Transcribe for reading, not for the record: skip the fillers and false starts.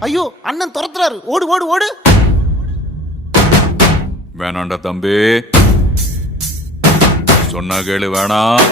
ஐயோ அண்ணன் துரத்துறாரு, ஓடு ஓடு ஓடு. வேணாண்டா தம்பி, சொன்னா கேளு, வேணாம்.